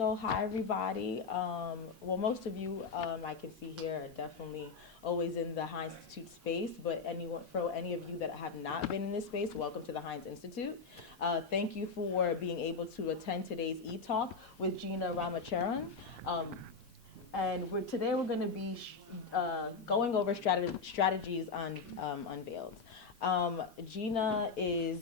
So hi everybody. Well, most of you I can see here are definitely always in the Heinz Institute space. But anyone, for any of you that have not been in this space, welcome to the Heinz Institute. Thank you for being able to attend today's e-talk with Gina Ramcharan. Um, and today we're going to be going over strategies unveiled. Gina is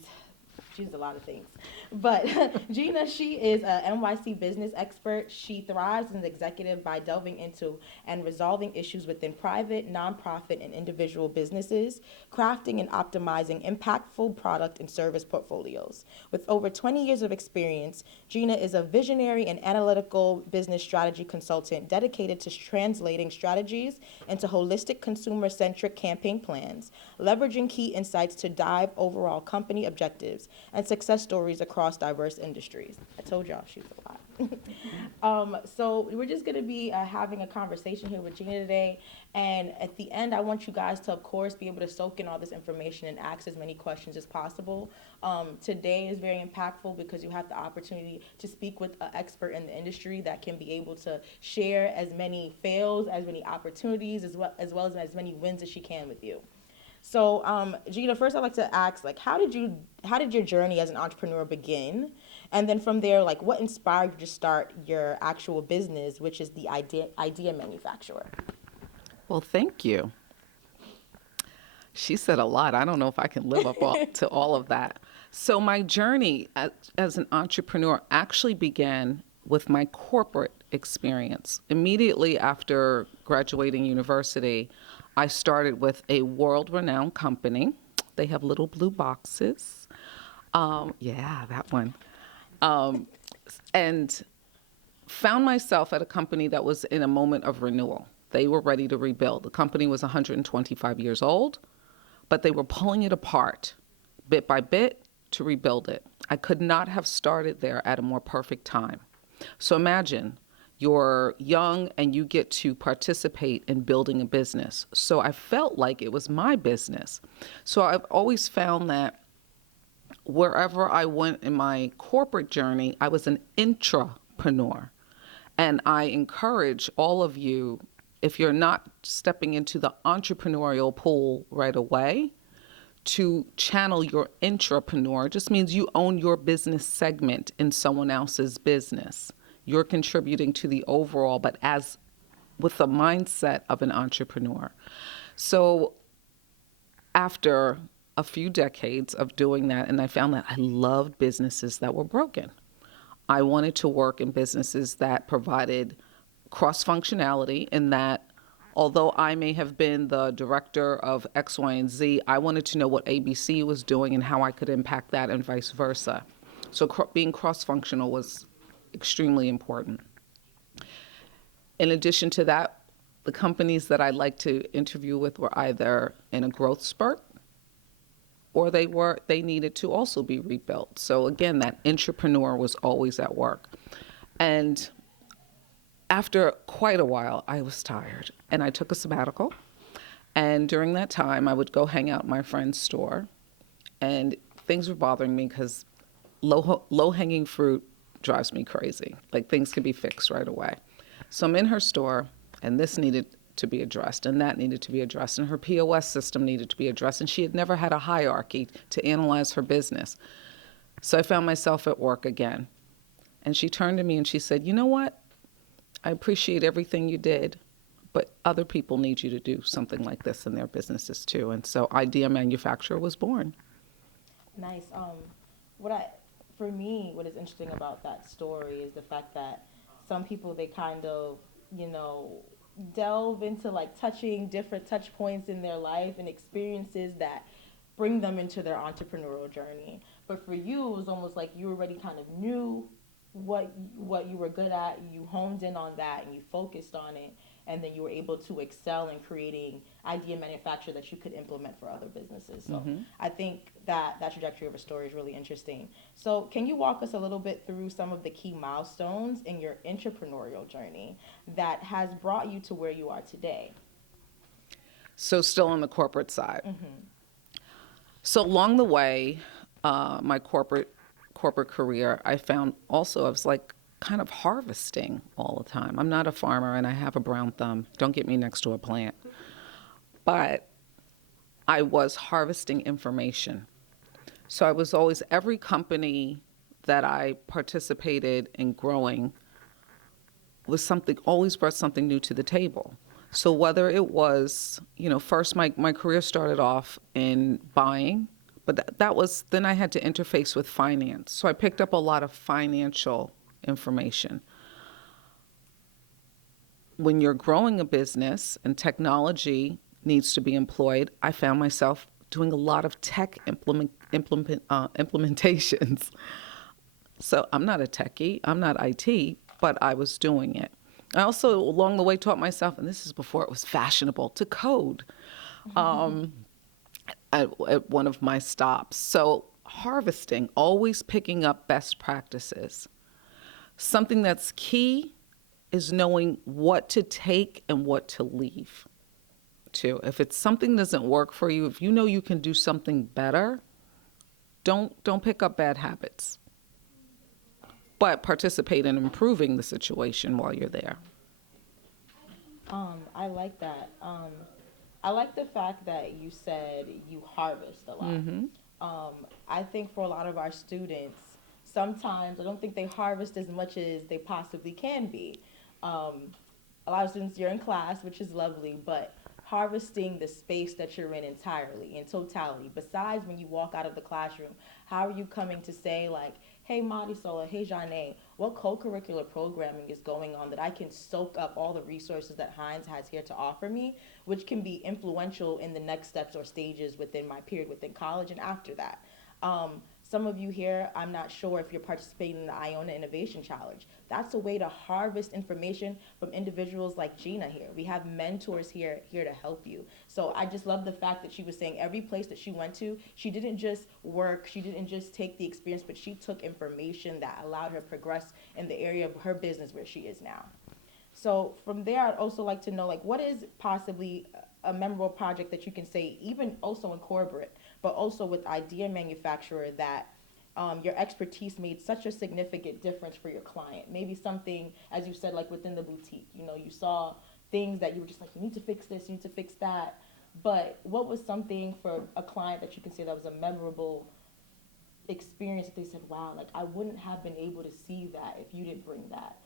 she's a lot of things. But Gina, she is a NYC business expert. She thrives as an executive by delving into and resolving issues within private, nonprofit, and individual businesses, crafting and optimizing impactful product and service portfolios. With over 20 years of experience, Gina is a visionary and analytical business strategy consultant dedicated to translating strategies into holistic consumer-centric campaign plans, leveraging key insights to drive overall company objectives and success stories across diverse industries. I told y'all she's a lot. So we're just going to be having a conversation here with Gina today. And at the end, I want you guys to, of course, be able to soak in all this information and ask as many questions as possible. Today is very impactful because you have the opportunity to speak with an expert in the industry that can be able to share as many fails, as many opportunities, as well as many wins as she can with you. So, Gina, first I'd like to ask, like, how did your journey as an entrepreneur begin? And then from there, like, what inspired you to start your actual business, which is the idea manufacturer? Well, thank you. She said a lot. I don't know if I can live up to all of that. So my journey as an entrepreneur actually began with my corporate experience. Immediately after graduating university, I started with a world-renowned company. They have little blue boxes. Yeah, that one. Um, and found myself at a company that was in a moment of renewal. They were ready to rebuild. The company was 125 years old, but they were pulling it apart bit by bit to rebuild it. I could not have started there at a more perfect time. So imagine you're young and you get to participate in building a business. So I felt like it was my business. So I've always found that wherever I went in my corporate journey, I was an intrapreneur. And I encourage all of you, if you're not stepping into the entrepreneurial pool right away, to channel your intrapreneur. Just means you own your business segment in someone else's business. You're contributing to the overall, but as with the mindset of an entrepreneur. So after a few decades of doing that, and I found that I loved businesses that were broken. I wanted to work in businesses that provided cross-functionality in that although I may have been the director of X, Y, and Z, I wanted to know what ABC was doing and how I could impact that and vice versa. So being cross-functional was extremely important. In addition to that, the companies that I liked to interview with were either in a growth spurt or they needed to also be rebuilt. So again, that entrepreneur was always at work. And after quite a while, I was tired and I took a sabbatical. And during that time, I would go hang out in my friend's store and things were bothering me because low-hanging fruit drives me crazy. Like things can be fixed right away. So I'm in her store and this needed to be addressed and that needed to be addressed and her POS system needed to be addressed and she had never had a hierarchy to analyze her business. So I found myself at work again. And she turned to me and she said, "You know what? I appreciate everything you did, but other people need you to do something like this in their businesses too." And so Idea Manufacturer was born. Nice. For me, what is interesting about that story is the fact that some people they kind of, you know, delve into like touching different touch points in their life and experiences that bring them into their entrepreneurial journey. But for you, it was almost like you already kind of knew what you were good at. You honed in on that and you focused on it, and then you were able to excel in creating idea manufacture that you could implement for other businesses. So I think that trajectory of a story is really interesting. So can you walk us a little bit through some of the key milestones in your entrepreneurial journey that has brought you to where you are today? So still on the corporate side. So along the way, my corporate career, I found also I was like kind of harvesting all the time. I'm not a farmer and I have a brown thumb. Don't get me next to a plant. But I was harvesting information. So I was always, every company that I participated in growing was something, always brought something new to the table. So whether it was, first my career started off in buying, but that was, then I had to interface with finance. So I picked up a lot of financial information. When you're growing a business and technology needs to be employed, I found myself doing a lot of tech implementations. So I'm not a techie, I'm not IT, but I was doing it. I also, along the way, taught myself, and this is before it was fashionable, to code at one of my stops. So harvesting, always picking up best practices. Something that's key is knowing what to take and what to leave. Too. If it's something doesn't work for you, if you know you can do something better, don't pick up bad habits. But participate in improving the situation while you're there. I like that. I like the fact that you said you harvest a lot. I think for a lot of our students, sometimes I don't think they harvest as much as they possibly can be. A lot of students, you're in class, which is lovely, but harvesting the space that you're in entirely, in totality, besides when you walk out of the classroom, how are you coming to say, like, hey, Marisola, hey, Janae, what co-curricular programming is going on that I can soak up all the resources that Hines has here to offer me, which can be influential in the next steps or stages within my period within college and after that. Some of you here, I'm not sure if you're participating in the Iona Innovation Challenge. That's a way to harvest information from individuals like Gina here. We have mentors here to help you. So I just love the fact that she was saying every place that she went to, she didn't just work, she didn't just take the experience, but she took information that allowed her to progress in the area of her business where she is now. So from there, I'd also like to know, like, what is possibly a memorable project that you can say, even also in corporate, but also with idea manufacturer, that your expertise made such a significant difference for your client? Maybe something, as you said, like within the boutique, you saw things that you were just like, you need to fix this, you need to fix that. But what was something for a client that you can say that was a memorable experience that they said, wow, like I wouldn't have been able to see that if you didn't bring that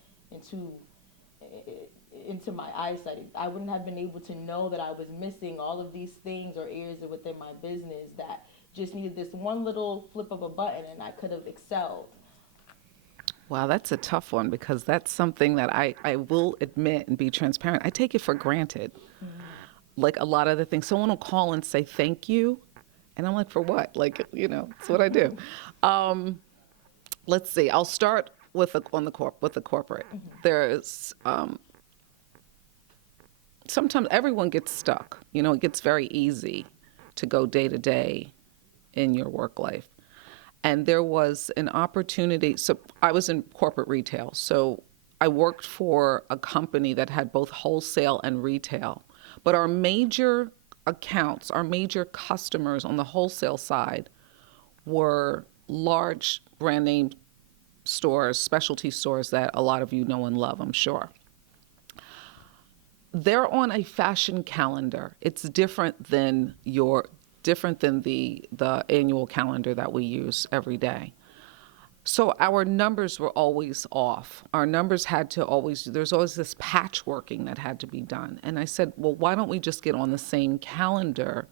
into my eyesight. I wouldn't have been able to know that I was missing all of these things or areas within my business that just needed this one little flip of a button and I could have excelled. Wow, that's a tough one because that's something that I will admit and be transparent. I take it for granted. Like a lot of the things, someone will call and say thank you. And I'm like, for what? Like, it's what I do. Let's see. I'll start with the corporate. There's sometimes everyone gets stuck. It gets very easy to go day to day in your work life. And there was an opportunity. So I was in corporate retail. So I worked for a company that had both wholesale and retail. But our major accounts, our major customers on the wholesale side were large brand name stores, specialty stores that a lot of you know and love, I'm sure. They're on a fashion calendar. It's different than the annual calendar that we use every day. So our numbers were always off. Our numbers there's always this patchworking that had to be done. And I said, well, why don't we just get on the same calendar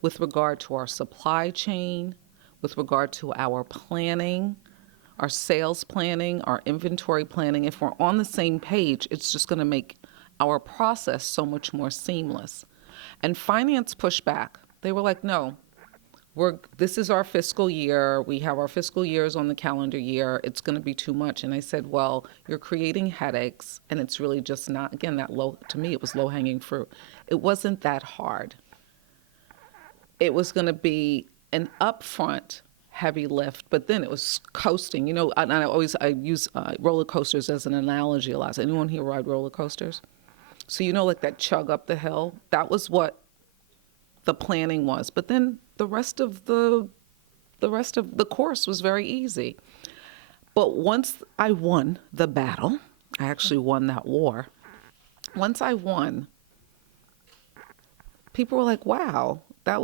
with regard to our supply chain, with regard to our planning, our sales planning, our inventory planning. If we're on the same page, it's just going to make our process so much more seamless. And finance pushed back. They were like, no, this is our fiscal year. We have our fiscal years on the calendar year. It's going to be too much. And I said, well, you're creating headaches, and it's really just not, again, to me, it was low-hanging fruit. It wasn't that hard. It was going to be an upfront heavy lift, but then it was coasting. I use roller coasters as an analogy a lot. Does anyone here ride roller coasters? So like that chug up the hill, that was what the planning was. But then the rest of the course was very easy. But once I won the battle, I actually won that war. Once I won, people were like, wow, that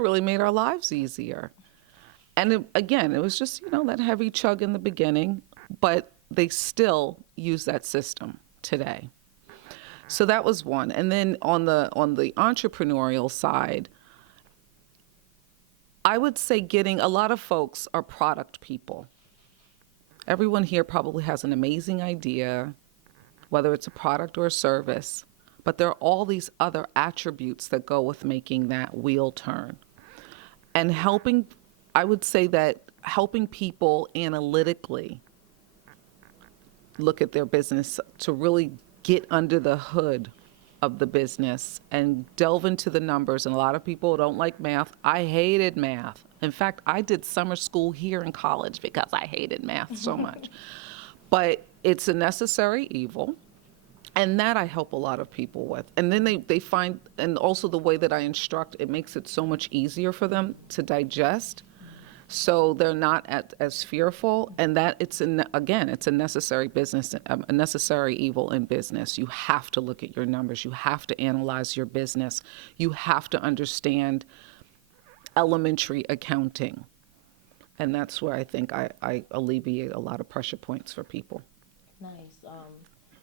really made our lives easier. And again, it was just, that heavy chug in the beginning, but they still use that system today. So that was one. And then on the entrepreneurial side, I would say getting a lot of folks are product people. Everyone here probably has an amazing idea, whether it's a product or a service, but there are all these other attributes that go with making that wheel turn. And I would say that helping people analytically look at their business to really get under the hood of the business and delve into the numbers. And a lot of people don't like math. I hated math. In fact, I did summer school here in college because I hated math so much. But it's a necessary evil. And that I help a lot of people with. And then they find, and also the way that I instruct, it makes it so much easier for them to digest. So they're not as fearful. And that again, it's a necessary business, a necessary evil in business. You have to look at your numbers. You have to analyze your business. You have to understand elementary accounting. And that's where I think I alleviate a lot of pressure points for people. Nice.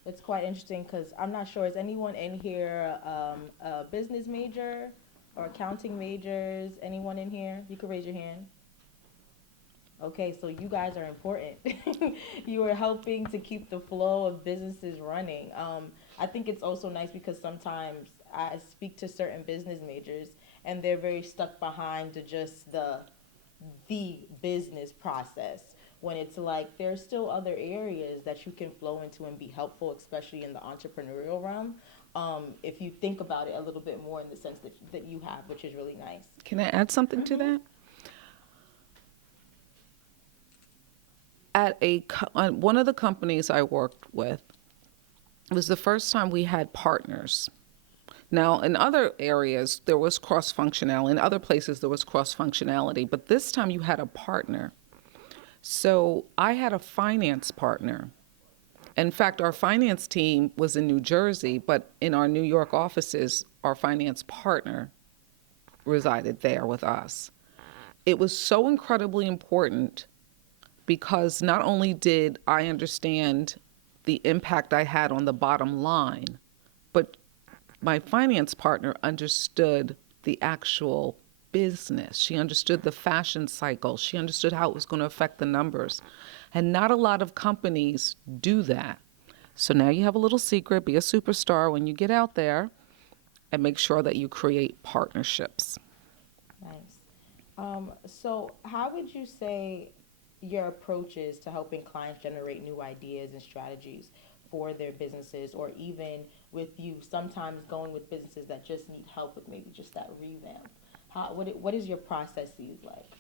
It's quite interesting because I'm not sure, is anyone in here a business major or accounting majors? Anyone in here? You can raise your hand. Okay, so you guys are important. You are helping to keep the flow of businesses running. I think it's also nice because sometimes I speak to certain business majors and they're very stuck behind to just the business process, when it's like there's still other areas that you can flow into and be helpful, especially in the entrepreneurial realm. If you think about it a little bit more in the sense that you have, which is really nice. Can I add something to that? On one of the companies I worked with, it was the first time we had partners. Now, in other areas, there was cross-functionality. In other places, there was cross-functionality. But this time, you had a partner. So I had a finance partner. In fact, our finance team was in New Jersey, but in our New York offices, our finance partner resided there with us. It was so incredibly important because not only did I understand the impact I had on the bottom line, but my finance partner understood the actual business. She understood the fashion cycle. She understood how it was going to affect the numbers. And not a lot of companies do that. So now you have a little secret, be a superstar when you get out there, and make sure that you create partnerships. Nice. So how would you say your approach is to helping clients generate new ideas and strategies for their businesses, or even with you sometimes going with businesses that just need help with maybe just that revamp? What is your processes like?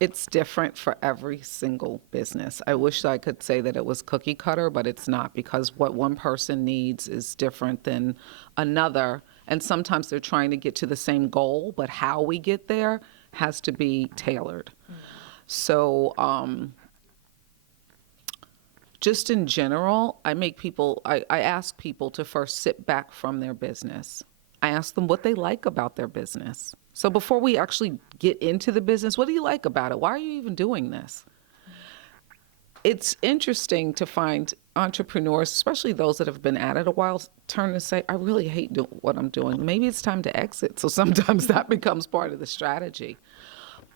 It's different for every single business. I wish I could say that it was cookie cutter, but it's not, because what one person needs is different than another. And sometimes they're trying to get to the same goal, but how we get there has to be tailored. Mm-hmm. So just in general, I ask people to first sit back from their business. I ask them what they like about their business. So before we actually get into the business, what do you like about it? Why are you even doing this? It's interesting to find entrepreneurs, especially those that have been at it a while, turn and say, I really hate what I'm doing. Maybe it's time to exit. So sometimes that becomes part of the strategy.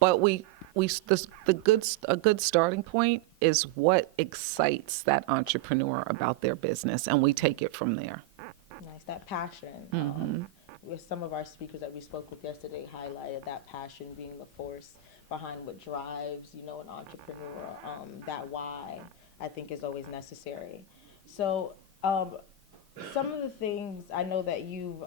But a good starting point is what excites that entrepreneur about their business, and we take it from there. Nice, that passion. Mm-hmm. With some of our speakers that we spoke with yesterday highlighted that passion being the force behind what drives, an entrepreneur. That why, I think, is always necessary. So some of the things I know that you've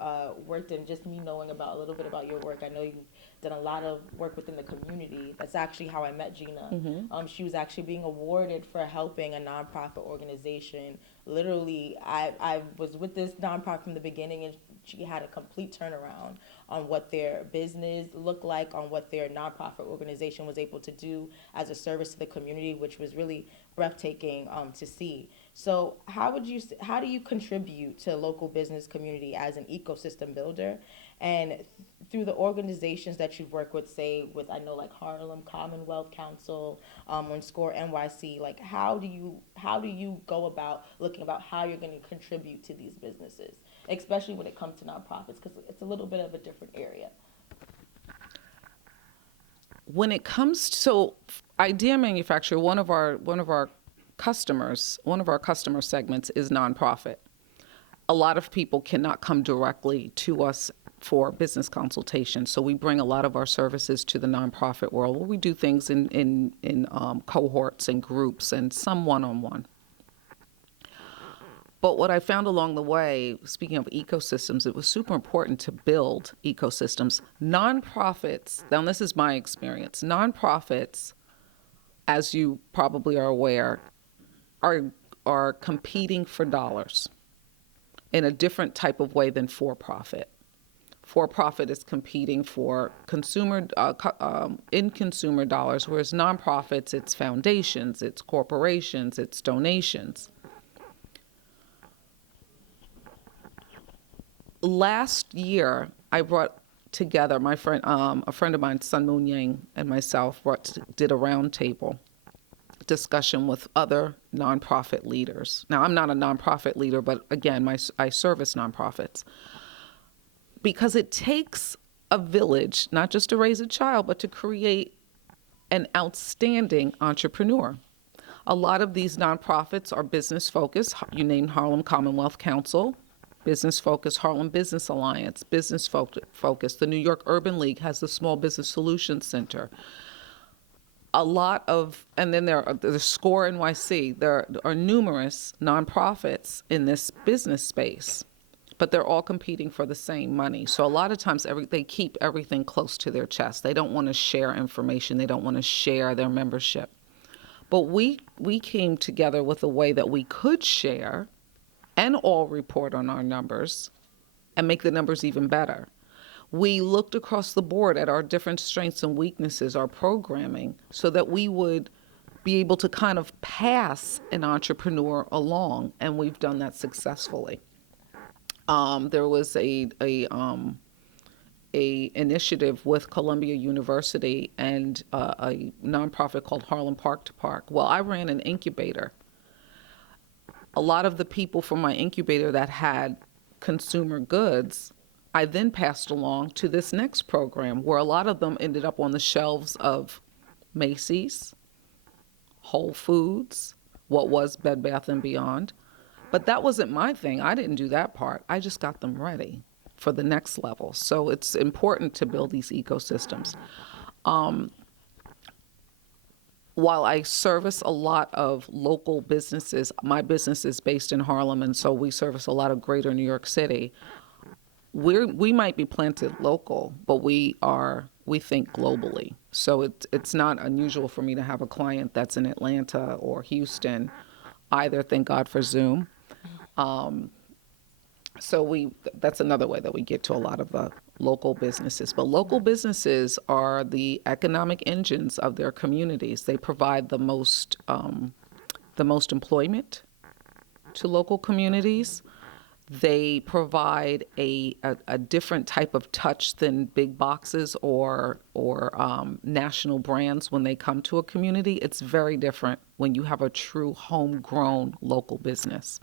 worked in, just me knowing about a little bit about your work, I know you've done a lot of work within the community. That's actually how I met Gina. Mm-hmm. She was actually being awarded for helping a nonprofit organization literally, I was with this nonprofit from the beginning, and she had a complete turnaround on what their business looked like, on what their nonprofit organization was able to do as a service to the community, which was really breathtaking to see. So, how do you contribute to local business community as an ecosystem builder, and through the organizations that you've worked with, say with I know like Harlem Commonwealth Council, on Score NYC, like how do you go about looking about how you're going to contribute to these businesses, especially when it comes to nonprofits, because it's a little bit of a different area. When it comes to, so idea manufacturer, one of our customer segments is nonprofit. A lot of people cannot come directly to us for business consultation, so we bring a lot of our services to the nonprofit world, where we do things in cohorts and groups and some one-on-one. But what I found along the way, speaking of ecosystems, it was super important to build ecosystems. Nonprofits, now this is my experience, nonprofits, as you probably are aware, are competing for dollars in a different type of way than for-profit. For-profit is competing for in consumer dollars, whereas nonprofits, it's foundations, it's corporations, it's donations. Last year, I brought together my friend, a friend of mine, Sun Moon Yang, and myself did a roundtable discussion with other nonprofit leaders. Now, I'm not a nonprofit leader, but again, I service nonprofits. Because it takes a village, not just to raise a child, but to create an outstanding entrepreneur. A lot of these nonprofits are business focused. You named Harlem Commonwealth Council, business focused, Harlem Business Alliance, business focused. The New York Urban League has the Small Business Solutions Center. And then there's Score NYC. There are numerous nonprofits in this business space, but they're all competing for the same money. So a lot of times they keep everything close to their chest. They don't want to share information. They don't want to share their membership. But we came together with a way that we could share and all report on our numbers and make the numbers even better. We looked across the board at our different strengths and weaknesses, our programming, so that we would be able to kind of pass an entrepreneur along, and we've done that successfully. There was a initiative with Columbia University and a nonprofit called Harlem Park to Park. Well, I ran an incubator. A lot of the people from my incubator that had consumer goods, I then passed along to this next program, where a lot of them ended up on the shelves of Macy's, Whole Foods, what was Bed Bath & Beyond. But that wasn't my thing. I didn't do that part. I just got them ready for the next level. So it's important to build these ecosystems. While I service a lot of local businesses, my business is based in Harlem, and so we service a lot of greater New York City. We might be planted local, but we think globally. So it's not unusual for me to have a client that's in Atlanta or Houston either, thank God for Zoom. So that's another way that we get to a lot of the local businesses. But local businesses are the economic engines of their communities. They provide the most employment to local communities. They provide a different type of touch than big boxes or national brands when they come to a community. It's very different when you have a true homegrown local business.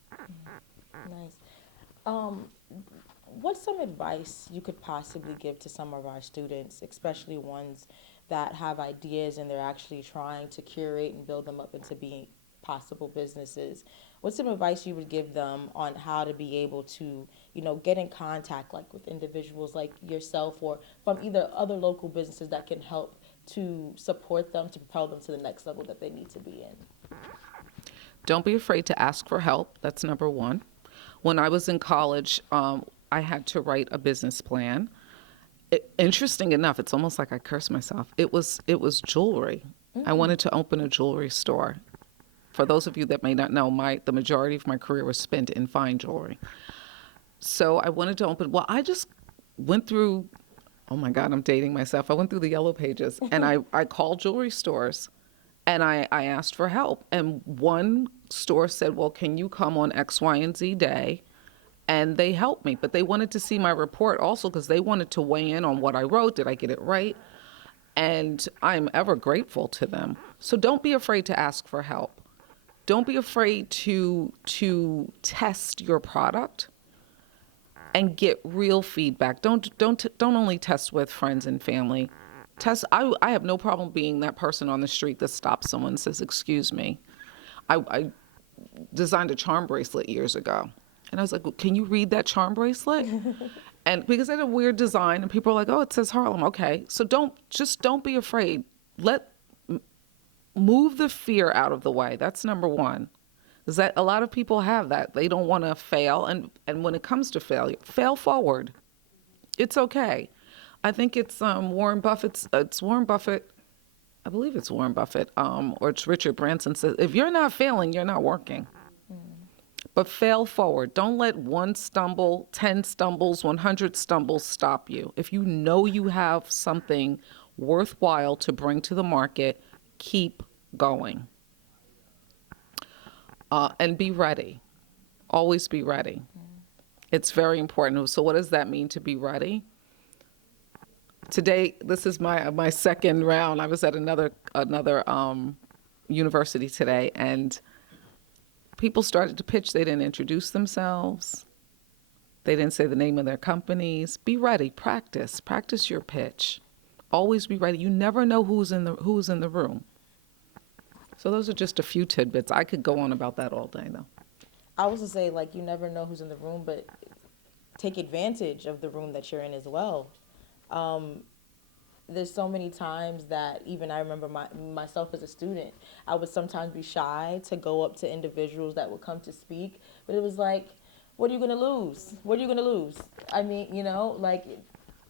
Nice. What's some advice you could possibly give to some of our students, especially ones that have ideas and they're actually trying to curate and build them up into being possible businesses? What's some advice you would give them on how to be able to, get in contact like with individuals like yourself or from either other local businesses that can help to support them, to propel them to the next level that they need to be in? Don't be afraid to ask for help. That's number one. When I was in college, I had to write a business plan. Interesting enough, it's almost like I cursed myself. It was jewelry. I wanted to open a jewelry store for those of you that may not know, the majority of my career was spent in fine jewelry. So I wanted to open, well, I just went through, oh my God, I'm dating myself. I went through the yellow pages and I called jewelry stores and I asked for help. And one store said, well, can you come on X, Y, and Z day? And they helped me, but they wanted to see my report also because they wanted to weigh in on what I wrote. Did I get it right? And I'm ever grateful to them. So don't be afraid to ask for help. Don't be afraid to test your product and get real feedback. Don't only test with friends and family. I have no problem being that person on the street that stops someone and says, excuse me. I designed a charm bracelet years ago. And I was like, well, can you read that charm bracelet? And because I had a weird design and people are like, oh, it says Harlem. Okay. So don't be afraid. Move the fear out of the way. That's number one. Is that a lot of people have that. They don't want to fail. And when it comes to failure, fail forward. It's okay. I think it's Warren Buffett's, it's Warren Buffett, I believe it's Warren Buffett, or it's Richard Branson says, if you're not failing, you're not working. But fail forward. Don't let one stumble, 10 stumbles, 100 stumbles stop you. If you know you have something worthwhile to bring to the market, keep going. And be ready. Always be ready. It's very important. So what does that mean to be ready? Today, this is my second round. I was at another university today, and people started to pitch. They didn't introduce themselves. They didn't say the name of their companies. Be ready. Practice. Practice your pitch. Always be ready. You never know who's in the room. So those are just a few tidbits. I could go on about that all day, though. I was to say, like, you never know who's in the room, but take advantage of the room that you're in as well. There's so many times that even I remember myself as a student, I would sometimes be shy to go up to individuals that would come to speak, but it was like, what are you going to lose? What are you going to lose? I mean, like,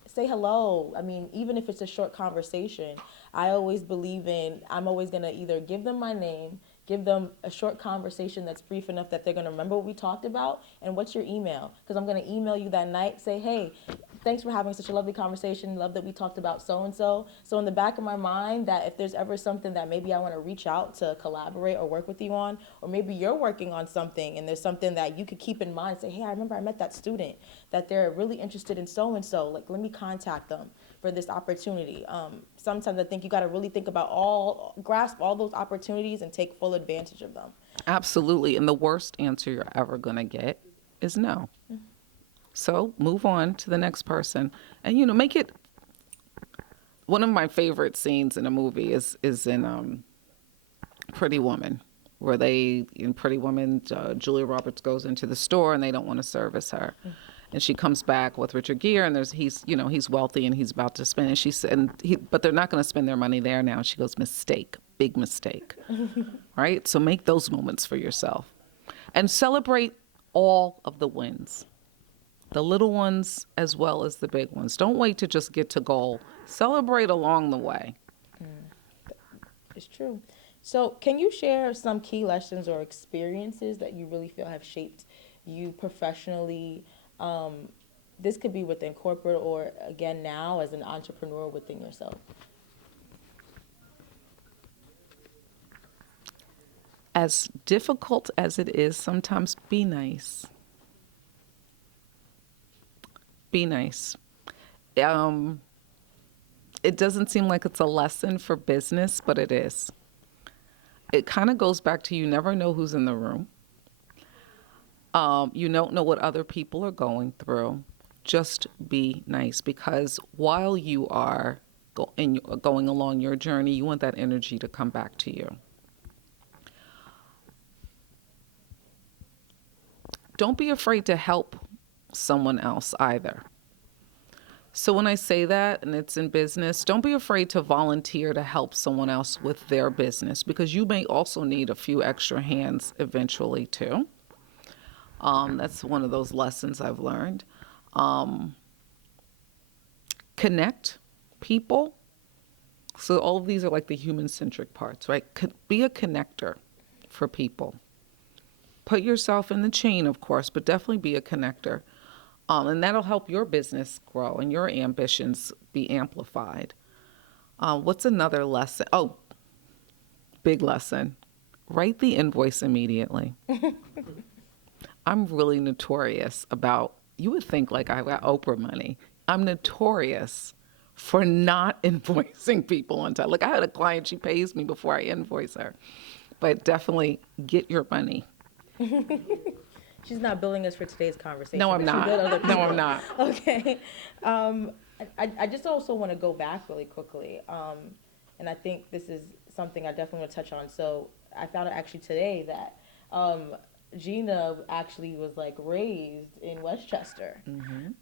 say hello. I mean, even if it's a short conversation, I always believe I'm always going to either give them my name, give them a short conversation that's brief enough that they're going to remember what we talked about, and what's your email? Because I'm going to email you that night, say, hey, thanks for having such a lovely conversation. Love that we talked about so-and-so. So in the back of my mind, that if there's ever something that maybe I want to reach out to collaborate or work with you on, or maybe you're working on something and there's something that you could keep in mind, say, hey, I remember I met that student, that they're really interested in so-and-so. Like, let me contact them for this opportunity. Sometimes I think you got to really think about grasp all those opportunities and take full advantage of them. Absolutely. And the worst answer you're ever going to get is no. Mm-hmm. So move on to the next person. And, make it, one of my favorite scenes in a movie is in Pretty Woman, where in Pretty Woman, Julia Roberts goes into the store and they don't want to service her. Mm-hmm. And she comes back with Richard Gere, and he's wealthy and he's about to spend. And she said, but they're not going to spend their money there now. And she goes, mistake, big mistake, right? So make those moments for yourself, and celebrate all of the wins, the little ones as well as the big ones. Don't wait to just get to goal. Celebrate along the way. It's true. So, can you share some key lessons or experiences that you really feel have shaped you professionally? This could be within corporate or, again, now as an entrepreneur within yourself. As difficult as it is, sometimes be nice. Be nice. It doesn't seem like it's a lesson for business, but it is. It kind of goes back to you never know who's in the room. You don't know what other people are going through. Just be nice, because while you are going along your journey, you want that energy to come back to you. Don't be afraid to help someone else either. So when I say that, and it's in business, don't be afraid to volunteer to help someone else with their business, because you may also need a few extra hands eventually too. That's one of those lessons I've learned. Connect people. So all of these are like the human-centric parts, right? Be a connector. for people. Put yourself in the chain, of course, but definitely be a connector. And that'll help your business grow and your ambitions be amplified. What's another lesson? Oh, big lesson. Write the invoice immediately. I'm really notorious about, you would think like I got Oprah money. I'm notorious for not invoicing people on time. Like I had a client, she pays me before I invoice her. But definitely get your money. She's not billing us for today's conversation. No, I'm but she not. billed other No, people. I'm not. Okay. I just also want to go back really quickly. And I think this is something I definitely want to touch on. So I found out actually today that Gina actually was like raised in Westchester,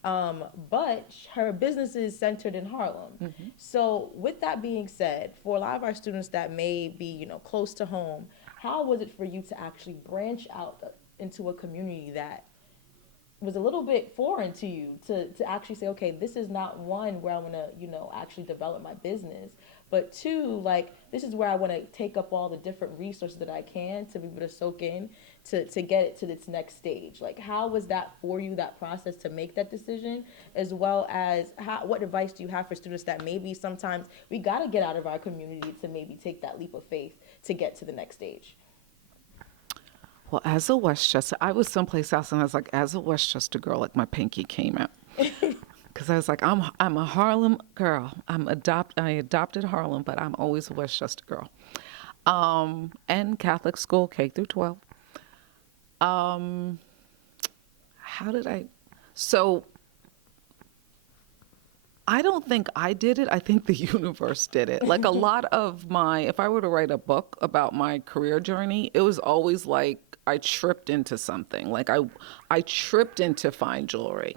but her business is centered in Harlem. So with that being said, for a lot of our students that may be, close to home, how was it for you to actually branch out into a community that was a little bit foreign to you to actually say, okay, this is not one where I want to, actually develop my business, but two, like, this is where I want to take up all the different resources that I can to be able to soak in to get it to its next stage. Like, how was that for you, that process to make that decision, as well as what advice do you have for students that maybe sometimes we got to get out of our community to maybe take that leap of faith to get to the next stage? Well, as a Westchester, I was someplace else, and I was like, as a Westchester girl, like my pinky came out, because I was like, I'm a Harlem girl. I adopted Harlem, but I'm always a Westchester girl. And Catholic school, K through 12. How did I? So I don't think I did it. I think the universe did it. Like a lot of if I were to write a book about my career journey, it was always like I tripped into something. Like I tripped into fine jewelry.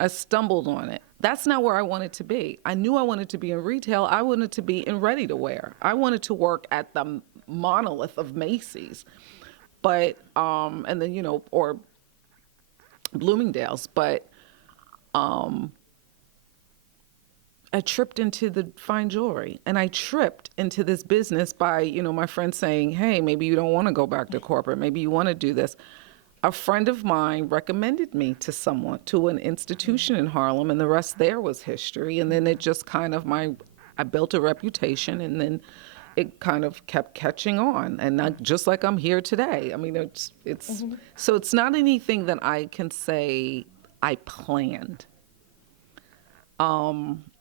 I stumbled on it. That's not where I wanted to be. I knew I wanted to be in retail. I wanted to be in ready to wear. I wanted to work at the monolith of Macy's, but and then or Bloomingdale's, but I tripped into the fine jewelry, and I tripped into this business by, my friend saying, hey, maybe you don't want to go back to corporate. Maybe you want to do this. A friend of mine recommended me to an institution in Harlem, and the rest there was history. And then it just kind of I built a reputation, and then it kind of kept catching on. And just like I'm here today. I mean, so it's not anything that I can say I planned.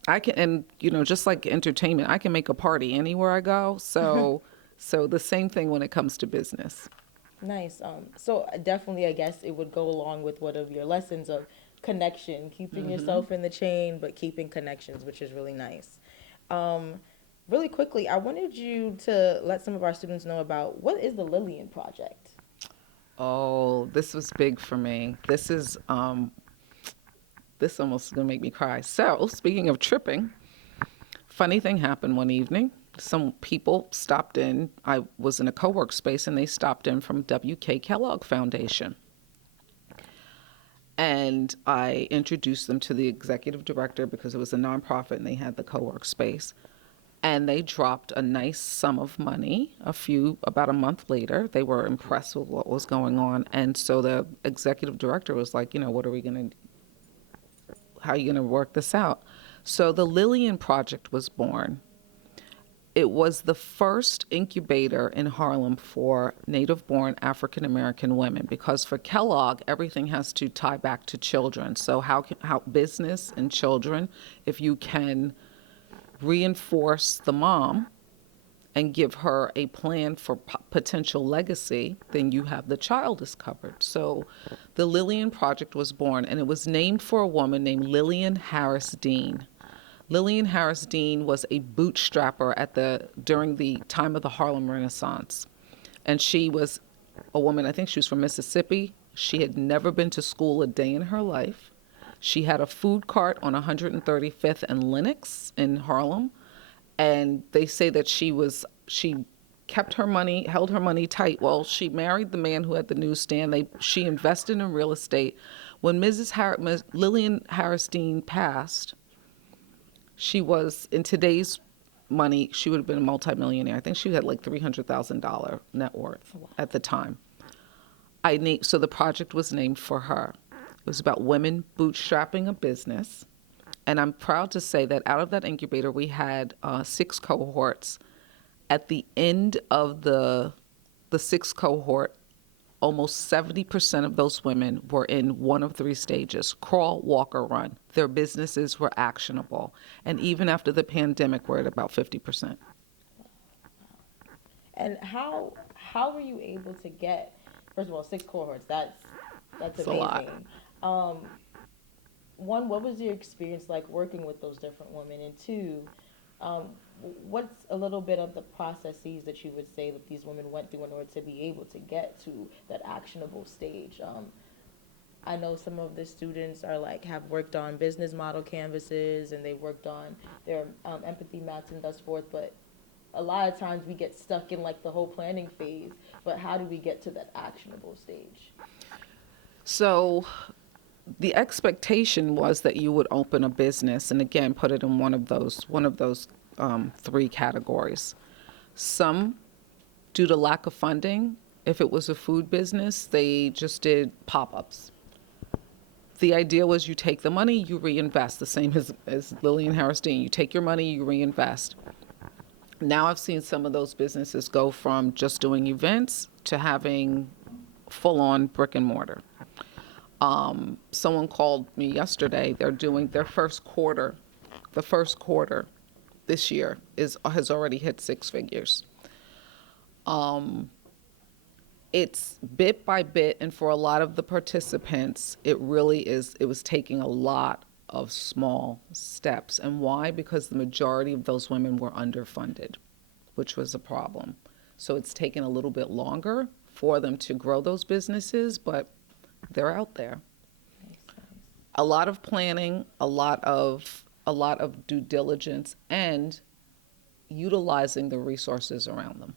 I can, and just like entertainment, I can make a party anywhere I go. So the same thing when it comes to business. Nice. So definitely, I guess it would go along with one of your lessons of connection, keeping yourself in the chain, but keeping connections, which is really nice. Really quickly, I wanted you to let some of our students know about what is the Lillian Project. Oh, this was big for me. This almost gonna make me cry. So, speaking of tripping, funny thing happened one evening. Some people stopped in. I was in a co-work space, and they stopped in from W.K. Kellogg Foundation. And I introduced them to the executive director because it was a nonprofit and they had the co-work space. And they dropped a nice sum of money about a month later. They were impressed with what was going on. And so the executive director was like, what are we going to how are you going to work this out? So the Lillian Project was born. It was the first incubator in Harlem for native-born African-American women, because for Kellogg, everything has to tie back to children. So how business and children, if you can reinforce the mom and give her a plan for potential legacy, then you have the child is covered. So the Lillian Project was born, and it was named for a woman named Lillian Harris Dean. Lillian Harris Dean was a bootstrapper during the time of the Harlem Renaissance. And she was a woman, I think she was from Mississippi. She had never been to school a day in her life. She had a food cart on 135th and Lenox in Harlem. And they say that she kept her money, held her money tight. Well, she married the man who had the newsstand. She invested in real estate. When Lillian Harris Dean passed, she was, in today's money, she would have been a multimillionaire. I think she had like $300,000 net worth at the time. So the project was named for her. It was about women bootstrapping a business. And I'm proud to say that out of that incubator, we had 6 cohorts. At the end of the 6th cohort, almost 70% of those women were in one of 3 stages: crawl, walk, or run. Their businesses were actionable. And even after the pandemic, we're at about 50%. And how were you able to get, first of all, 6 cohorts? That's It's a lot. amazing. Um, One, what was your experience like working with those different women? And two, um, what's a little bit of the processes that you would say that these women went through in order to be able to get to that actionable stage? I know some of the students are like have worked on business model canvases and they worked on their empathy maps and thus forth, but a lot of times we get stuck in like the whole planning phase. But how do we get to that actionable stage? So the expectation was that you would open a business and again put it in one of those 3 categories. Some, due to lack of funding, if it was a food business, they just did pop-ups. The idea was you take the money, you reinvest, the same as Lillian Harris Dean. You take your money, you reinvest. Now I've seen some of those businesses go from just doing events to having full-on brick and mortar. Someone called me yesterday. They're doing their first quarter. The first quarter this year has already hit 6 figures. It's bit by bit, and for a lot of the participants, it really is. It was taking a lot of small steps. And why? Because the majority of those women were underfunded, which was a problem. So it's taken a little bit longer for them to grow those businesses, but they're out there. Nice, nice. A lot of planning, a lot of due diligence, and utilizing the resources around them.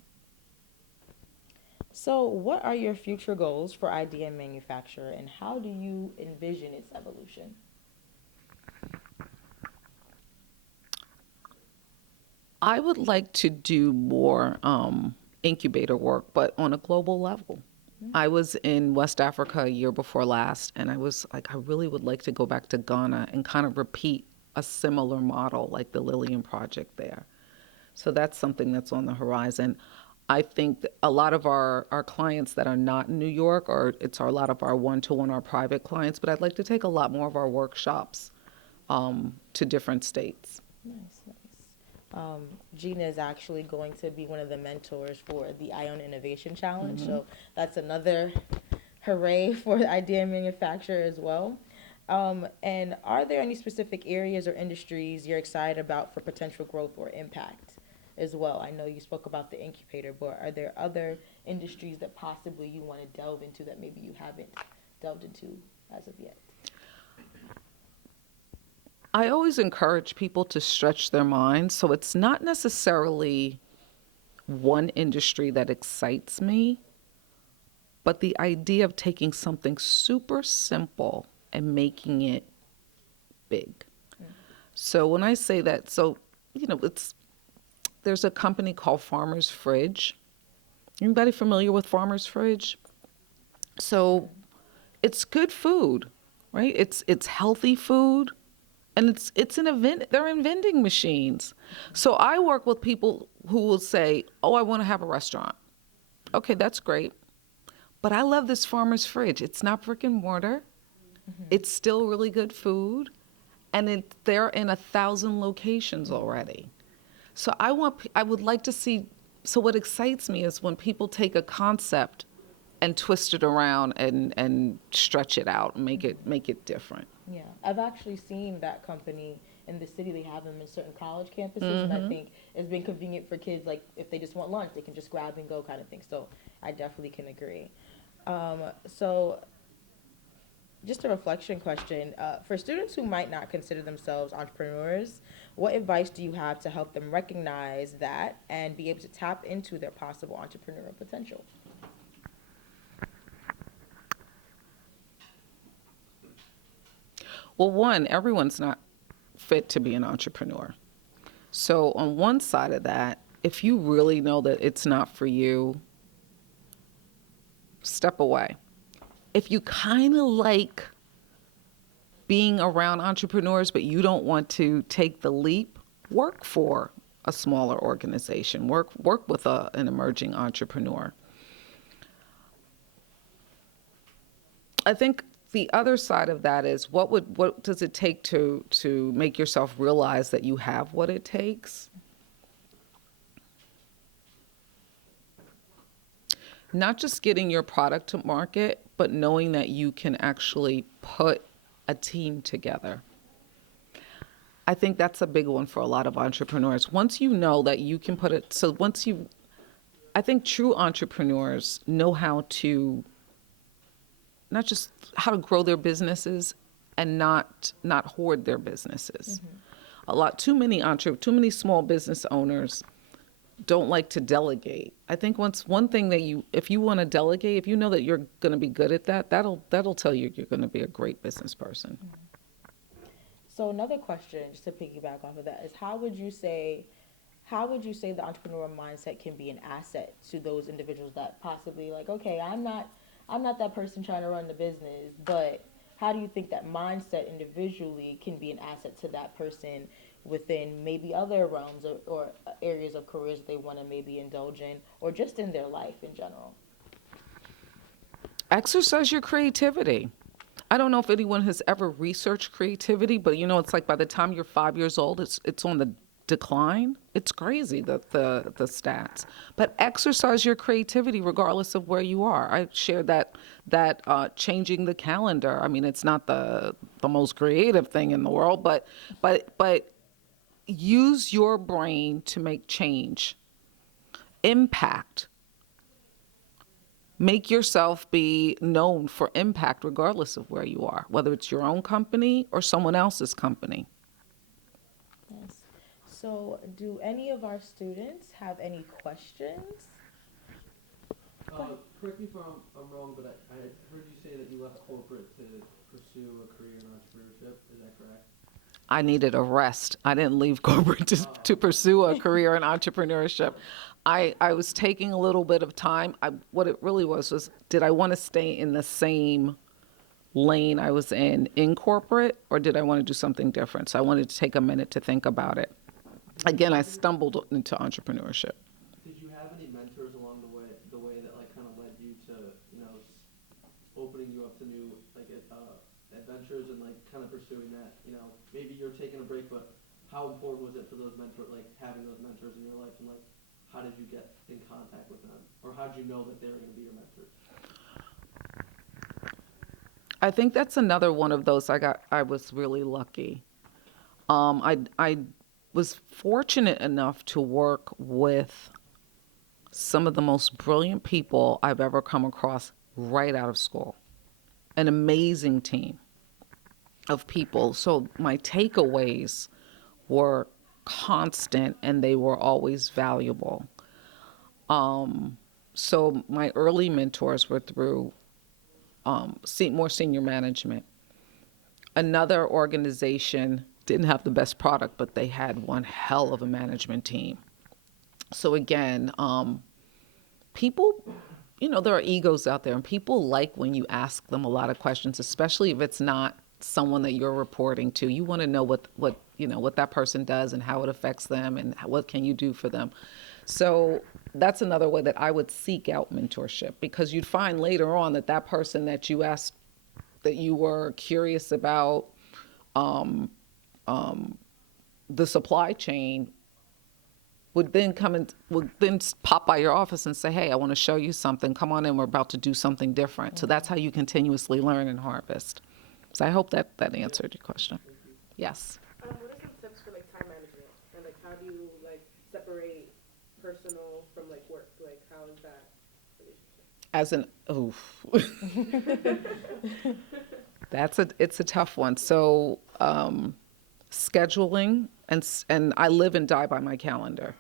So, what are your future goals for idea manufacture, and how do you envision its evolution? I would like to do more incubator work, but on a global level. I was in West Africa a year before last, and I was like, I really would like to go back to Ghana and kind of repeat a similar model like the Lillian Project there. So that's something that's on the horizon. I think that a lot of our clients that are not in New York, or it's a lot of our one-to-one, our private clients, but I'd like to take a lot more of our workshops to different states. Nice, nice. Gina is actually going to be one of the mentors for the Ion Innovation Challenge. So that's another hooray for idea manufacture as well. And are there any specific areas or industries you're excited about for potential growth or impact as well? I know you spoke about the incubator, but are there other industries that possibly you want to delve into that maybe you haven't delved into as of yet? I always encourage people to stretch their minds, so it's not necessarily one industry that excites me, but the idea of taking something super simple and making it big. So when I say that, there's a company called Farmer's Fridge. Anybody familiar with Farmer's Fridge? So it's good food, right? It's healthy food, and it's an event. They're in vending machines. So I work with people who will say, "Oh, I want to have a restaurant." Okay, that's great, but I love this Farmer's Fridge. It's not brick and mortar. It's still really good food, and they're in 1,000 locations already. So I would like to see. So what excites me is when people take a concept and twist it around and stretch it out and make it different. Yeah, I've actually seen that company in the city. They have them in certain college campuses, and I think it's been convenient for kids. Like if they just want lunch, they can just grab and go, kind of thing. So I definitely can agree. So just a reflection question for students who might not consider themselves entrepreneurs. What advice do you have to help them recognize that and be able to tap into their possible entrepreneurial potential? Well, one, everyone's not fit to be an entrepreneur. So on one side of that, if you really know that it's not for you, step away. If you kind of like being around entrepreneurs, but you don't want to take the leap, work for a smaller organization. Work with an emerging entrepreneur. I think the other side of that is what does it take to make yourself realize that you have what it takes? Not just getting your product to market, but knowing that you can actually put a team together. I think that's a big one for a lot of entrepreneurs. Once you know that you can put it, so once you, I think true entrepreneurs know how to, not just how to grow their businesses and not hoard their businesses. Too many small business owners don't like to delegate. I think one thing that if you want to delegate, if you know that you're going to be good at that, that'll tell you you're going to be a great business person. So another question, just to piggyback off of that, is how would you say the entrepreneurial mindset can be an asset to those individuals that possibly like, okay, I'm not that person trying to run the business, but how do you think that mindset individually can be an asset to that person within maybe other realms or areas of careers they want to maybe indulge in, or just in their life in general? Exercise your creativity. I don't know if anyone has ever researched creativity, but it's like by the time you're 5 years old, it's on the decline. It's crazy the stats. But exercise your creativity regardless of where you are. I shared that changing the calendar. I mean, it's not the most creative thing in the world, but use your brain to make change, impact. Make yourself be known for impact regardless of where you are, whether it's your own company or someone else's company. Yes. So, do any of our students have any questions? Correct me if I'm wrong, but I heard you say that you left corporate to pursue a career in entrepreneurship. Is that correct? I needed a rest. I didn't leave corporate to pursue a career in entrepreneurship. I was taking a little bit of time. What it really was, did I want to stay in the same lane I was in corporate, or did I want to do something different? So I wanted to take a minute to think about it. Again, I stumbled into entrepreneurship. Did you have any mentors along the way that like kind of led you to, opening you up to new like adventures and like kind of pursuing that? Maybe you're taking a break, but how important was it for those mentors, like having those mentors in your life, and like how did you get in contact with them, or how did you know that they were going to be your mentors? I think that's another one of those I was really lucky. I was fortunate enough to work with some of the most brilliant people I've ever come across right out of school. An amazing team of people. So my takeaways were constant and they were always valuable. So my early mentors were through more senior management. Another organization didn't have the best product, but they had one hell of a management team. So again, people, there are egos out there, and people like when you ask them a lot of questions, especially if it's not someone that you're reporting to. You want to know what that person does and how it affects them and what can you do for them. So that's another way that I would seek out mentorship, because you'd find later on that person that you asked, that you were curious about the supply chain, would then pop by your office and say, hey, I want to show you something. Come on in. We're about to do something different. Mm-hmm. So that's how you continuously learn and harvest. So I hope that answered your question. Yes. What are some tips for like time management, and like how do you like separate personal from like work? Like how is that relationship? It's a tough one. So scheduling, and I live and die by my calendar.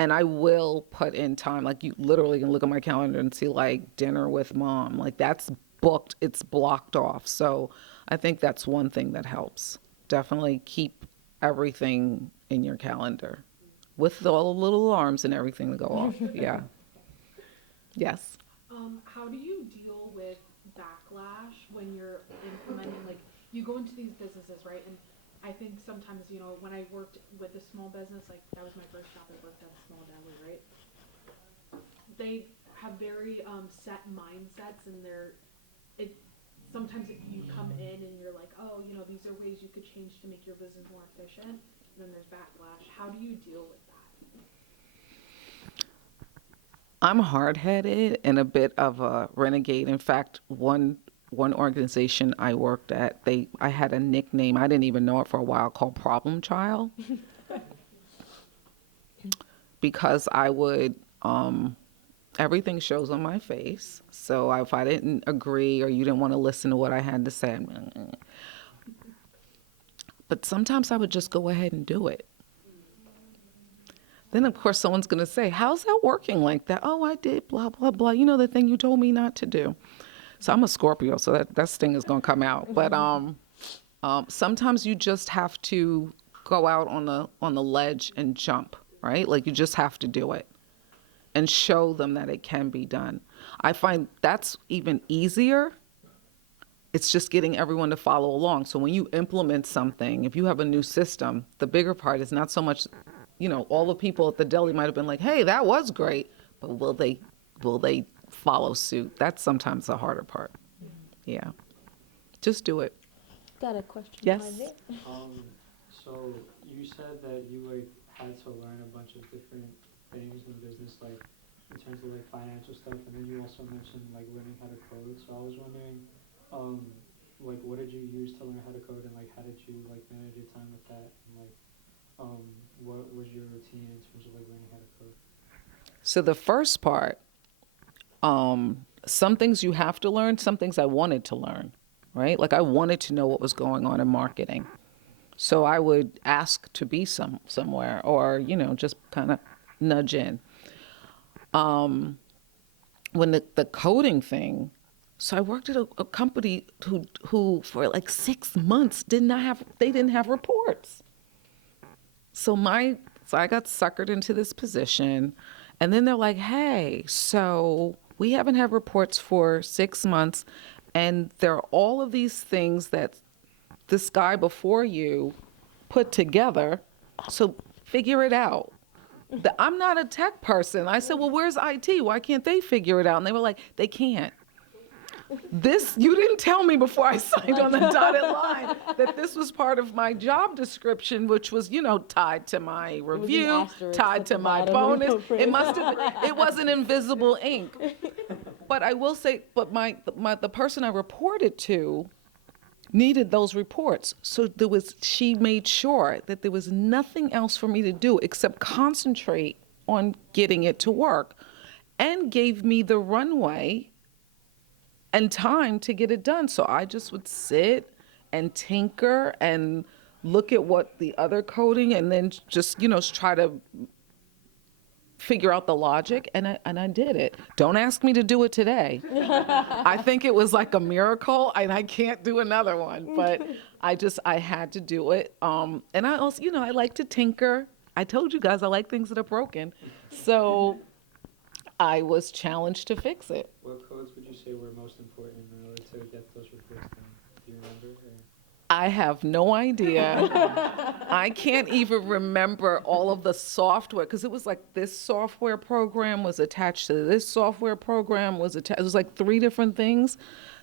And I will put in time, like you literally can look at my calendar and see like dinner with mom, like that's booked, it's blocked off. So I think that's one thing that helps. Definitely keep everything in your calendar with all the little alarms and everything to go off. Yeah. Yes. How do you deal with backlash when you're implementing, like, you go into these businesses, right? And I think sometimes, you know, when I worked with a small business, like, that was my first job, I worked at a small deli, right? They have very set mindsets, and it sometimes if you come in and you're like, oh, you know, these are ways you could change to make your business more efficient, and then there's backlash. How do you deal with that? I'm hard-headed and a bit of a renegade. In fact, one organization I worked at, I had a nickname, I didn't even know it for a while, called Problem Child. Because I would, everything shows on my face. So if I didn't agree or you didn't want to listen to what I had to say, but sometimes I would just go ahead and do it. Then, of course, someone's going to say, how's that working like that? Oh, I did, blah, blah, blah. You know, the thing you told me not to do. So I'm a Scorpio, so that sting is going to come out. But sometimes you just have to go out on the ledge and jump, right? Like, you just have to do it and show them that it can be done. I find that's even easier. It's just getting everyone to follow along. So when you implement something, if you have a new system, the bigger part is not so much, you know, all the people at the deli might have been like, hey, that was great, but will they follow suit? That's sometimes the harder part. Yeah. Just do it. Got a question. Yes. behind it. So you said that you like had to learn a bunch of different things in business, like in terms of like financial stuff, and then you also mentioned like learning how to code. So I was wondering, like what did you use to learn how to code, and like how did you like manage your time with that, and like what was your routine in terms of like learning how to code? So the first part, some things you have to learn, some things I wanted to learn, right? Like I wanted to know what was going on in marketing. So I would ask to be somewhere or, you know, just kind of nudge in. When the coding thing, so I worked at a company who for like 6 months didn't have reports. So I got suckered into this position, and then they're like, hey, so we haven't had reports for 6 months, and there are all of these things that this guy before you put together, so figure it out. I'm not a tech person. I said, well, where's IT? Why can't they figure it out? And they were like, they can't. You didn't tell me before I signed on the dotted line that this was part of my job description, which was, you know, tied to my review, tied to my bonus. It wasn't invisible ink. But I will say, the person I reported to needed those reports. So she made sure that there was nothing else for me to do except concentrate on getting it to work, and gave me the runway and time to get it done. So I just would sit and tinker and look at what the other coding, and then just, you know, try to figure out the logic, and I did it. Don't ask me to do it today. I think it was like a miracle, and I can't do another one, but I had to do it. And I also, you know, I like to tinker. I told you guys I like things that are broken. So I was challenged to fix it. What codes would you say were most important in order to get those reports done? Do you remember? Or? I have no idea. I can't even remember all of the software, because it was like this software program was attached to this software program was attached. It was like 3 different things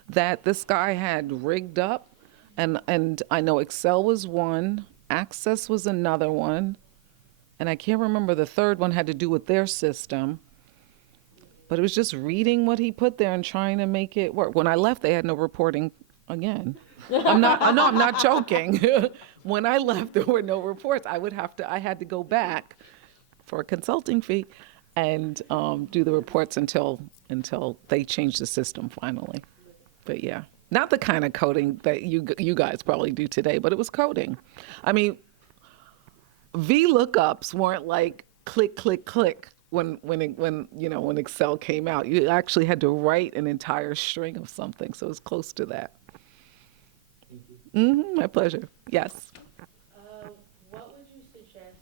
that this guy had rigged up. And I know Excel was one, Access was another one, and I can't remember the third one had to do with their system. But it was just reading what he put there and trying to make it work. When I left, they had no reporting again. I'm not joking. When I left, there were no reports. I had to go back for a consulting fee and do the reports until they changed the system finally. But yeah, not the kind of coding that you guys probably do today, but it was coding. I mean, VLOOKUPs weren't like click, click, click. When Excel came out, you actually had to write an entire string of something, so it was close to that. My pleasure. Yes. What would you suggest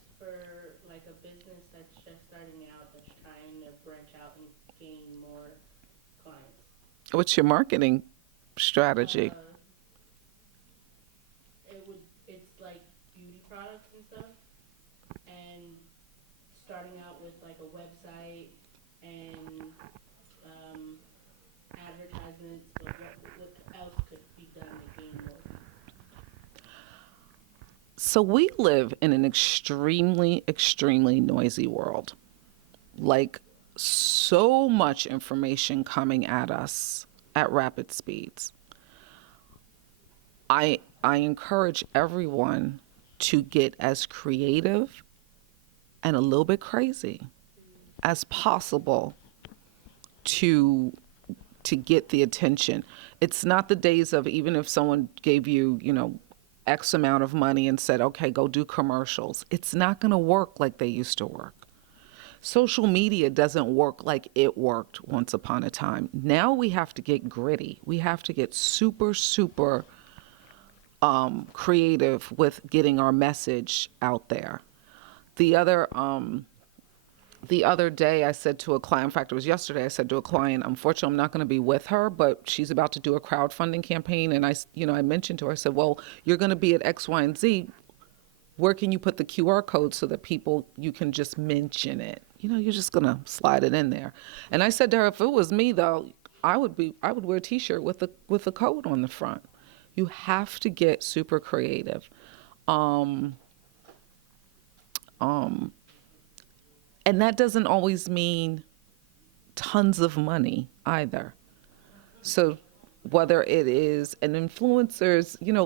What's your marketing strategy? It's like beauty products and stuff, and starting out with like a website and advertisements, but what else could be done to gain more? So we live in an extremely, extremely noisy world. Like so much information coming at us at rapid speeds. I encourage everyone to get as creative and a little bit crazy as possible to get the attention. It's not the days of, even if someone gave you, X amount of money and said, okay, go do commercials. It's not going to work like they used to work. Social media doesn't work like it worked once upon a time. Now we have to get gritty. We have to get super, super creative with getting our message out there. The other day I said to a client, in fact, it was yesterday, I said to a client, unfortunately, I'm not going to be with her, but she's about to do a crowdfunding campaign. And I mentioned to her, I said, well, you're going to be at X, Y, and Z. Where can you put the QR code so that you can just mention it? You're just going to slide it in there. And I said to her, if it was me though, I would wear a t-shirt with the code on the front. You have to get super creative. And that doesn't always mean tons of money either. So whether it is an influencer's, now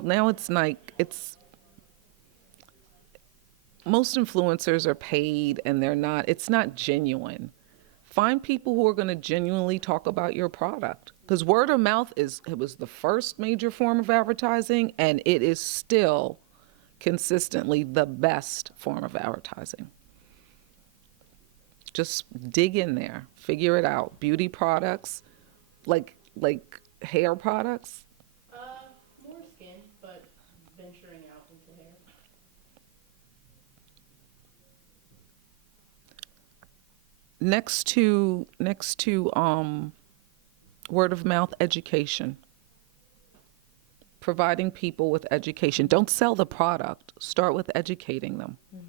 most influencers are paid and it's not genuine. Find people who are going to genuinely talk about your product. Because word of mouth it was the first major form of advertising, and it is still consistently the best form of advertising. Just dig in there, figure it out. Beauty products, like hair products. More skin, but venturing out into hair. Next to word of mouth, education. Providing people with education. Don't sell the product. Start with educating them. Mm-hmm.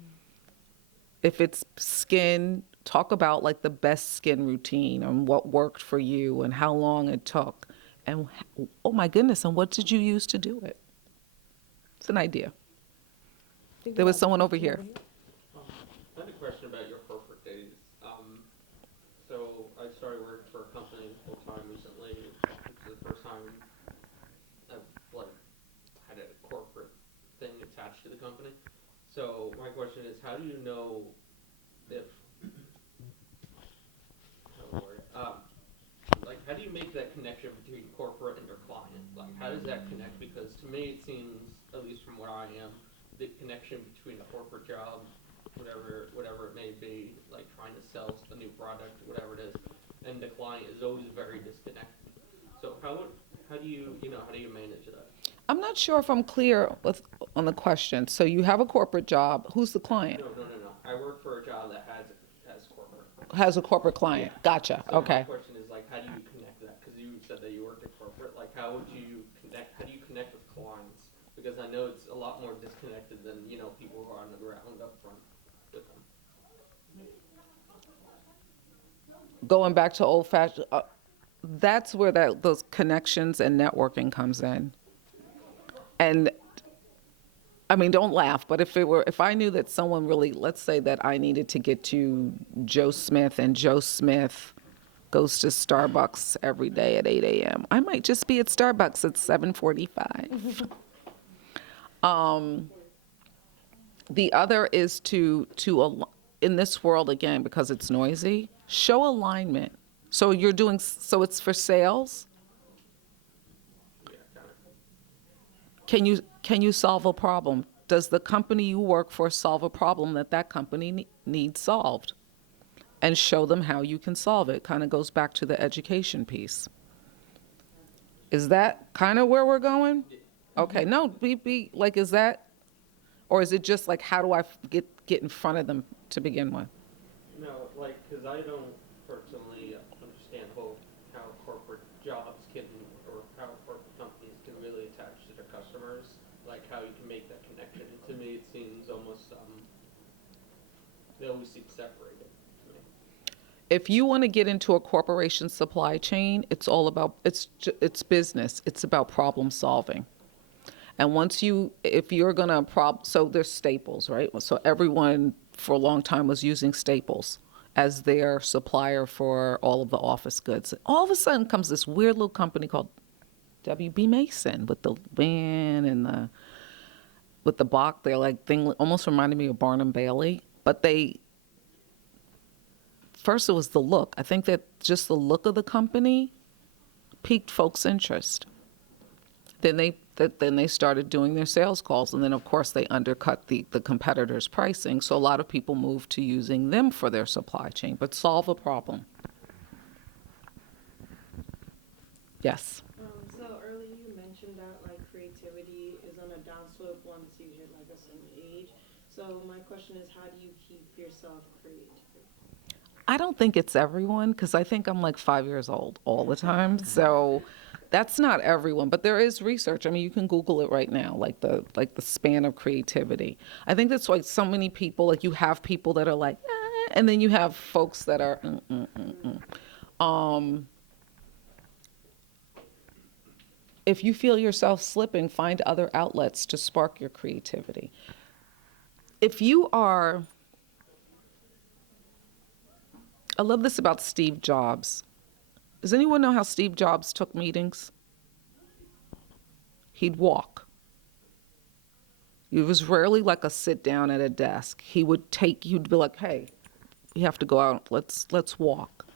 If it's skin, talk about like the best skin routine and what worked for you and how long it took. And oh my goodness, and what did you use to do it? It's an idea. There was someone over here. I had a question about your corporate days. So I started working for a company full time recently. It's the first time I've had a corporate thing attached to the company. So my question is, how do you know if how do you make that connection between corporate and your client? Like, how does that connect? Because to me, it seems, at least from what I am, the connection between a corporate job, whatever it may be, like trying to sell a new product, whatever it is, and the client is always very disconnected. So how do you manage that? I'm not sure if I'm clear on the question. So you have a corporate job. Who's the client? No. I work for a job that has corporate. Has a corporate client. Yeah. Gotcha. So okay. My question is, like, how do you connect that? Because you said that you worked at corporate. Like, how do you connect with clients? Because I know it's a lot more disconnected than, people who are on the ground up front with them. Going back to old-fashioned, that's where those connections and networking comes in. And I mean, don't laugh, but if I knew that someone really, let's say that I needed to get to Joe Smith, and Joe Smith goes to Starbucks every day at 8 a.m., I might just be at Starbucks at 7:45. The other is to in this world, again, because it's noisy, show alignment. So it's for sales. Can you solve a problem? Does the company you work for solve a problem that company needs solved? And show them how you can solve it. Kind of goes back to the education piece. Is that kind of where we're going? Okay, no, be like, is that, or is it just like, how do I get in front of them to begin with? No, because I don't personally understand how corporate jobs entrepreneurs, like how you can make that connection. And to me, it seems almost they always seem separated to me. If you want to get into a corporation supply chain, it's all about it's business. It's about problem solving. And if you're gonna so there's Staples, right? So everyone for a long time was using Staples as their supplier for all of the office goods. All of a sudden comes this weird little company called WB Mason with the van and with the box. They're like thing almost reminded me of Barnum Bailey, but first it was the look. I think that just the look of the company piqued folks' interest. Then they started doing their sales calls, and then of course they undercut the competitors' pricing. So a lot of people moved to using them for their supply chain, but solve a problem. Yes. So earlier you mentioned that like creativity is on a downslope once you hit like a certain age. So my question is, how do you keep yourself creative? I don't think it's everyone, because I think I'm like 5 years old all the time. So that's not everyone, but there is research. I mean, you can Google it right now, like the span of creativity. I think that's why so many people, like you have people that are like, and then you have folks that are, If you feel yourself slipping, find other outlets to spark your creativity. If you are, I love this about Steve Jobs. Does anyone know how Steve Jobs took meetings? He'd walk. It was rarely like a sit down at a desk. He'd be like, hey, you have to go out, let's walk.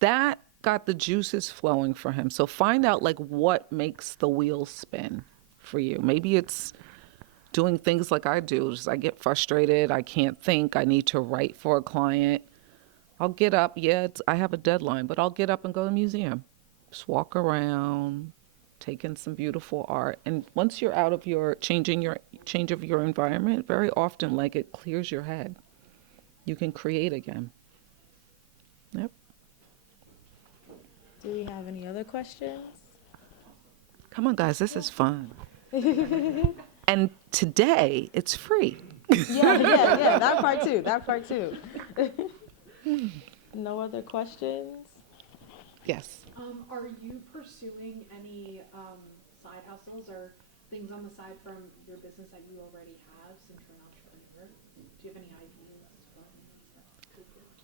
That got the juices flowing for him. So find out like what makes the wheels spin for you. Maybe it's doing things like I do. Just I get frustrated, I can't think, I need to write for a client. I'll get up, I have a deadline, but I'll get up and go to the museum. Just walk around, take in some beautiful art. And once you're out of your change of your environment, very often like it clears your head. You can create again. Yep. Do we have any other questions? Come on, guys, this is fun. And today, it's free. Yeah, that part too. No other questions? Yes. Are you pursuing any side hustles or things on the side from your business that you already have since you're an entrepreneur? Do you have any ideas?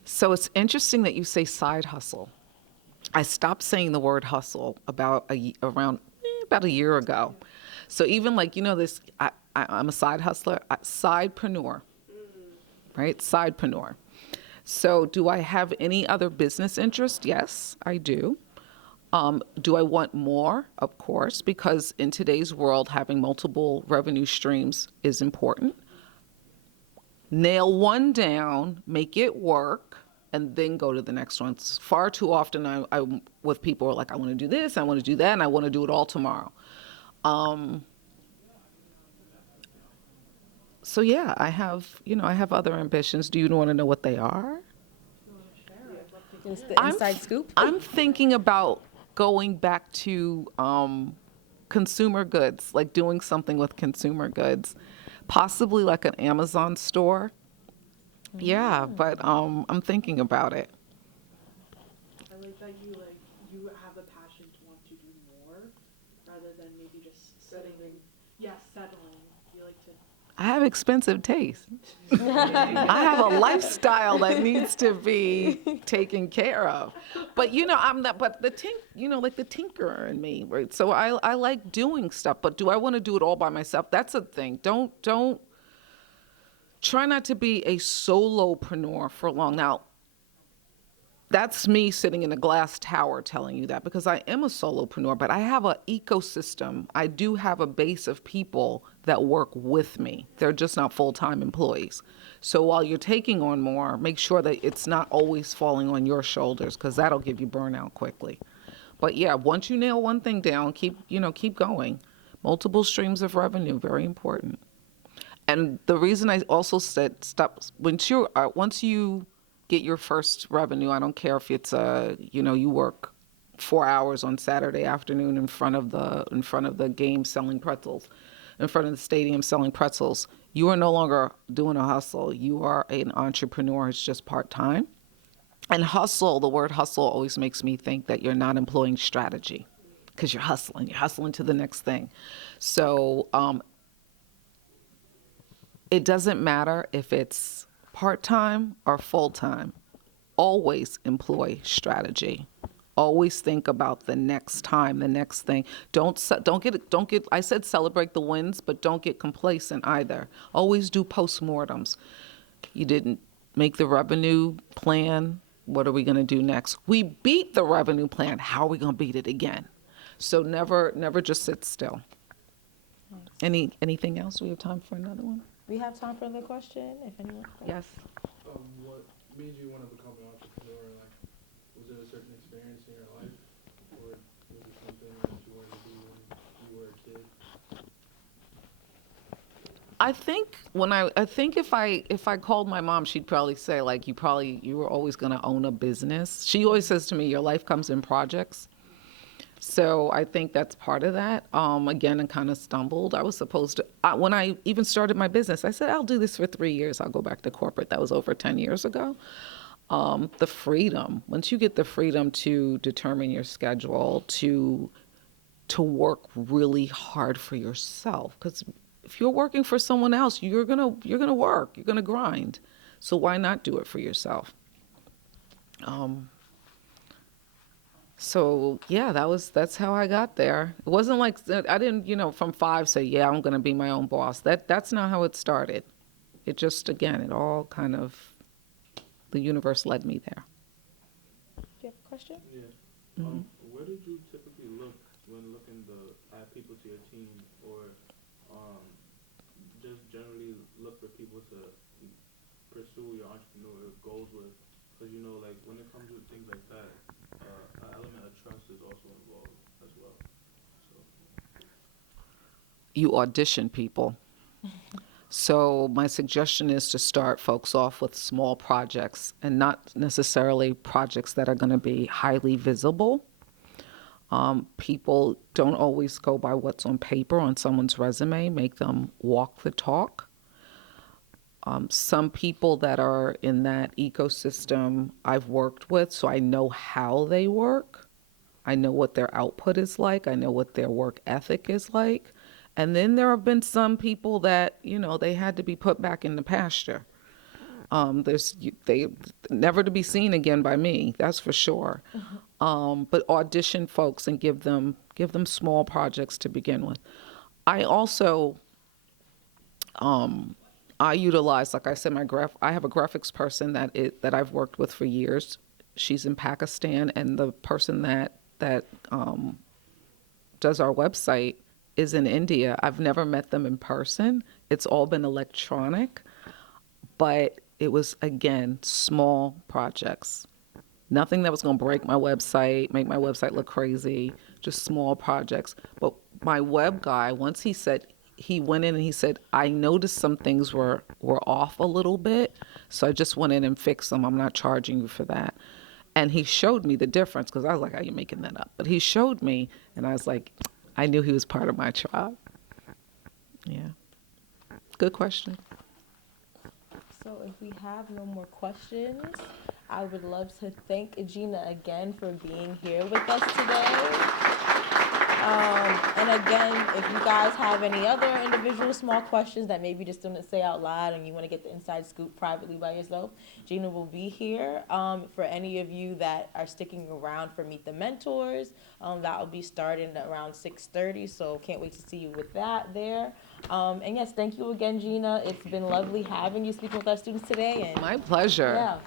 So it's interesting that you say side hustle. I stopped saying the word hustle about a year ago. So even like, this, I'm a side hustler, sidepreneur, right? Sidepreneur. So do I have any other business interest? Yes, I do. Do I want more? Of course, because in today's world, having multiple revenue streams is important. Nail one down, make it work, and then go to the next one. Far too often I'm with people who are like, I want to do this, I want to do that, and I want to do it all tomorrow. So yeah, I have other ambitions. Do you want to know what they are? It's the inside scoop. I'm thinking about going back to consumer goods, like doing something with consumer goods, possibly like an Amazon store. Yeah, but I'm thinking about it. I like that you have a passion to want to do more rather than maybe just settling. You like to. I have expensive taste. I have a lifestyle that needs to be taken care of. But I'm not. But the like the tinkerer in me, right? So I like doing stuff. But do I want to do it all by myself? That's a thing. Don't. Try not to be a solopreneur for long. Now, that's me sitting in a glass tower telling you that, because I am a solopreneur, but I have an ecosystem. I do have a base of people that work with me. They're just not full-time employees. So while you're taking on more, make sure that it's not always falling on your shoulders, because that'll give you burnout quickly. But yeah, once you nail one thing down, keep going. Multiple streams of revenue, very important. And the reason I also said stop, once you get your first revenue, I don't care if it's you work 4 hours on Saturday afternoon in front of the game selling pretzels, in front of the stadium selling pretzels. You are no longer doing a hustle. You are an entrepreneur. It's just part-time. And hustle, the word hustle always makes me think that you're not employing strategy because you're hustling to the next thing. So it doesn't matter if it's part-time or full-time. Always employ strategy. Always think about the next time, the next thing. Don't get, I said celebrate the wins, but don't get complacent either. Always do postmortems. You didn't make the revenue plan. What are we going to do next? We beat the revenue plan. How are we going to beat it again? So never just sit still. Anything else? We have time for another one? We have time for another question, if anyone. Yes. What made you want to become an entrepreneur? Like, was it a certain experience in your life, or was it something that you wanted to do when you were a kid? I think if I called my mom, she'd probably say like you were always going to own a business. She always says to me, your life comes in projects. So I think that's part of that. Again, I kind of stumbled. I was supposed to, when I even started my business, I said, I'll do this for 3 years. I'll go back to corporate. That was over 10 years ago. The freedom, once you get the freedom to determine your schedule, to work really hard for yourself, because if you're working for someone else, you're gonna work, you're gonna grind. So why not do it for yourself? So yeah, that's how I got there. It wasn't like I didn't, from 5 say, yeah, I'm gonna be my own boss. That's not how it started. It just, again, it all kind of, the universe led me there. Do you have a question? Yeah. Where did you typically look when looking to add people to your team, or just generally look for people to pursue your entrepreneurial goals with? Because like when it comes with things like that, an element of trust is also involved as well. So. You audition people. So my suggestion is to start folks off with small projects and not necessarily projects that are going to be highly visible. People don't always go by what's on paper on someone's resume. Make them walk the talk. Some people that are in that ecosystem I've worked with, so I know how they work. I know what their output is like. I know what their work ethic is like. And then there have been some people that, they had to be put back in the pasture. They never to be seen again by me, that's for sure. But audition folks and give them small projects to begin with. I also, I utilize, like I said, I have a graphics person that I've worked with for years. She's in Pakistan, and the person that does our website is in India. I've never met them in person. It's all been electronic, but it was, again, small projects. Nothing that was going to break my website, make my website look crazy, just small projects. But my web guy, once he went in and he said, I noticed some things were off a little bit, so I just went in and fixed them. I'm not charging you for that. And he showed me the difference, because I was like, are you making that up? But he showed me, and I was like, I knew he was part of my tribe. Yeah. Good question. So if we have no more questions, I would love to thank Gina again for being here with us today. And again, if you guys have any other individual small questions that maybe just didn't say out loud and you want to get the inside scoop privately by yourself, Gina will be here. For any of you that are sticking around for Meet the Mentors, that will be starting around 6:30, so can't wait to see you with that there. And yes, thank you again, Gina. It's been lovely having you speak with our students today. And My pleasure. yeah.